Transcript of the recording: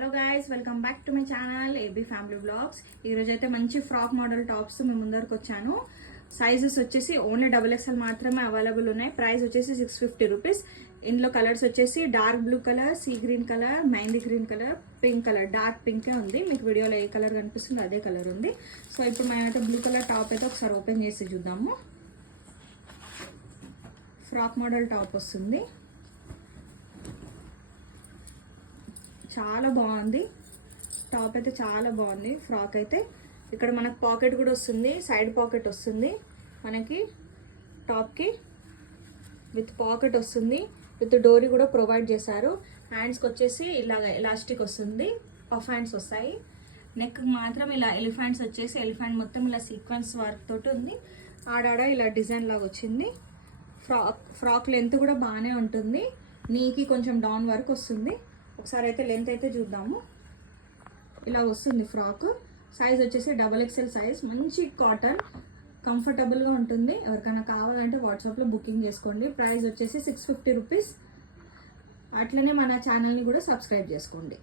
Hello guys, welcome back to my channel AB family blogs. ఈరోజు అయితే మంచి frock model tops మీ ముందరకు వచ్చాను. సైజెస్ వచ్చేసి ఓన్లీ XXL మాత్రమే అవైలబుల్ ఉన్నాయి. ప్రైస్ వచ్చేసి 650 రూపీస్. ఇందులో కలర్స్ వచ్చేసి dark blue colour, sea green colour, mehndi green colour, pink colour. Dark పింకే ఉంది, మీకు వీడియోలో ఏ కలర్ కనిపిస్తుందో అదే కలర్ ఉంది. సో ఇప్పుడు మేమైతే బ్లూ కలర్ టాప్ అయితే ఒకసారి ఓపెన్ చేసి చూద్దాము. ఫ్రాక్ మోడల్ టాప్ వస్తుంది, చాలా బాగుంది. టాప్ అయితే చాలా బాగుంది. ఫ్రాక్ అయితే ఇక్కడ మనకు పాకెట్ కూడా వస్తుంది, సైడ్ పాకెట్ వస్తుంది మనకి. టాప్కి విత్ పాకెట్ వస్తుంది, విత్ డోరీ కూడా ప్రొవైడ్ చేశారు. హ్యాండ్స్కి వచ్చేసి ఇలాగ ఎలాస్టిక్ వస్తుంది, పఫ్ హ్యాండ్స్ వస్తాయి. నెక్ మాత్రం ఇలా ఎలిఫెంట్స్ వచ్చేసి ఎలిఫెంట్ మొత్తం ఇలా సీక్వెన్స్ వర్క్ తోటి ఉంది. ఆడాడ ఇలా డిజైన్ లాగా వచ్చింది. ఫ్రాక్ లెంత్ కూడా బాగానే ఉంటుంది, నీకి కొంచెం డౌన్ వరకు వస్తుంది. ఒకసారి అయితే లెంత్ అయితే చూద్దాము. ఇలా వస్తుంది ఫ్రాక్. సైజ్ వచ్చేసి XXL సైజ్. మంచి కాటన్, కంఫర్టబుల్గా ఉంటుంది. ఎవరికైనా కావాలంటే వాట్సాప్లో బుకింగ్ చేసుకోండి. ప్రైస్ వచ్చేసి 650 రూపీస్. అట్లనే మన ఛానల్ని కూడా సబ్స్క్రైబ్ చేసుకోండి.